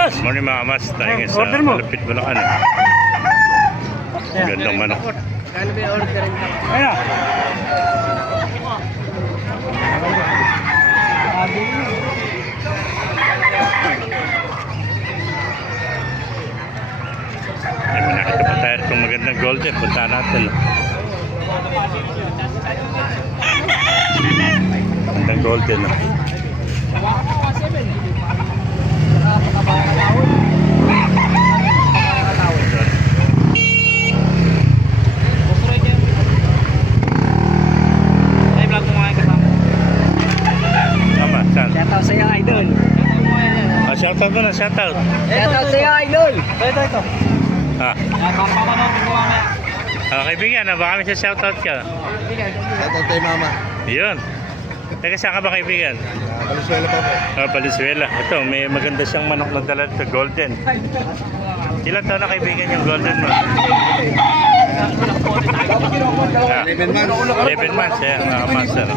boss. Morning mga mas, tayo nga sa Order mo. Malapit Bulacan. Gandang manok. Kano ba yung order nyo? Ayan. Ay, may nakita pa tayo itong magandang golden. Punta natin. Magandang golden. Tama, saan? Shoutout sa'yo, idol. Shoutout mo na, shoutout. Shoutout sa'yo, idol. Ito. Ah. Kaibigan, baka may shoutout ka. Shoutout kay mama. Yun. Teka, saan ka ba kaibigan? Valenzuela pa po. Valenzuela. Ito, may maganda siyang manok na dala dito, golden. Ilan taon na kaibigan yung golden mo? 11 months. 11 months, mga master.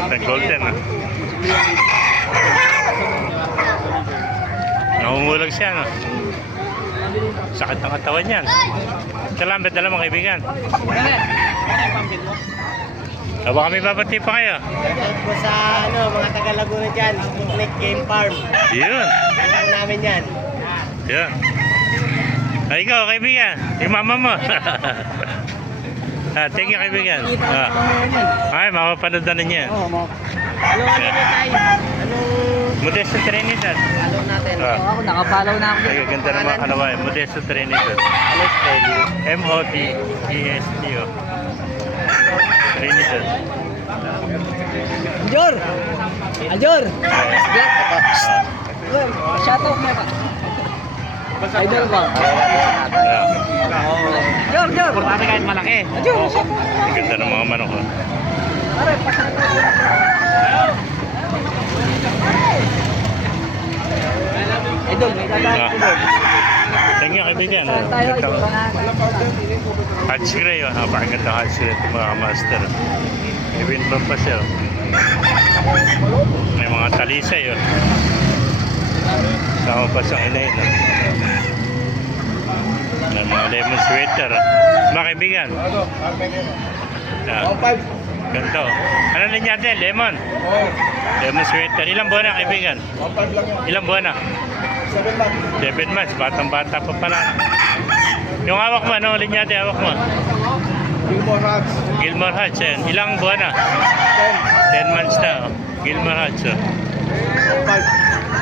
Ito, golden. Nangungulag siya, no? Sakit ang katawan yan. Salamat, dala mo kaibigan. Baka may babati pa kayo. Shoutout po sa mga taga Laguna dyan. Sputnik Game Farm. Yun. Ano namin yan? Yun. Ay, ikaw, kaibigan. Yung mama mo. Thank you, kaibigan. Ay, mapapanood na ninyo. Ano tayo? Anong Modesto Trinidad. follow natin? Ako, nakapollow na ako. Ay, ganda ng mga kalaway. Modesto Trinidad. Ano spelling? M-O-D-E-S-T-O. Trinidad. Ajor! Ajor! Shoutout mo ka. Idol ba? Jor! Importante kahit malaki. Ajor! Ang ganda ng mga manok. Idol, may dadaan idol. Thank you, kaibigan. Tayo, idol. Hatch Gray. Napakaganda hatch Gray ito mga master. May winbang pa siya. May mga talisay. Sama pa sa inayin. May mga lemon sweater. Mga kaibigan. Ganito. Ano na natin? Lemon. Lemon sweater. Ilang buwan na kaibigan? Ilang buwan na? 7 months. Batang-bata pa pala. Yung hawak mo, ano ulit natin hawak mo? Gilmore Hugs. Gilmore Hatch. Ilang buwan na? 10 months na. Gilmore Hatch. 5.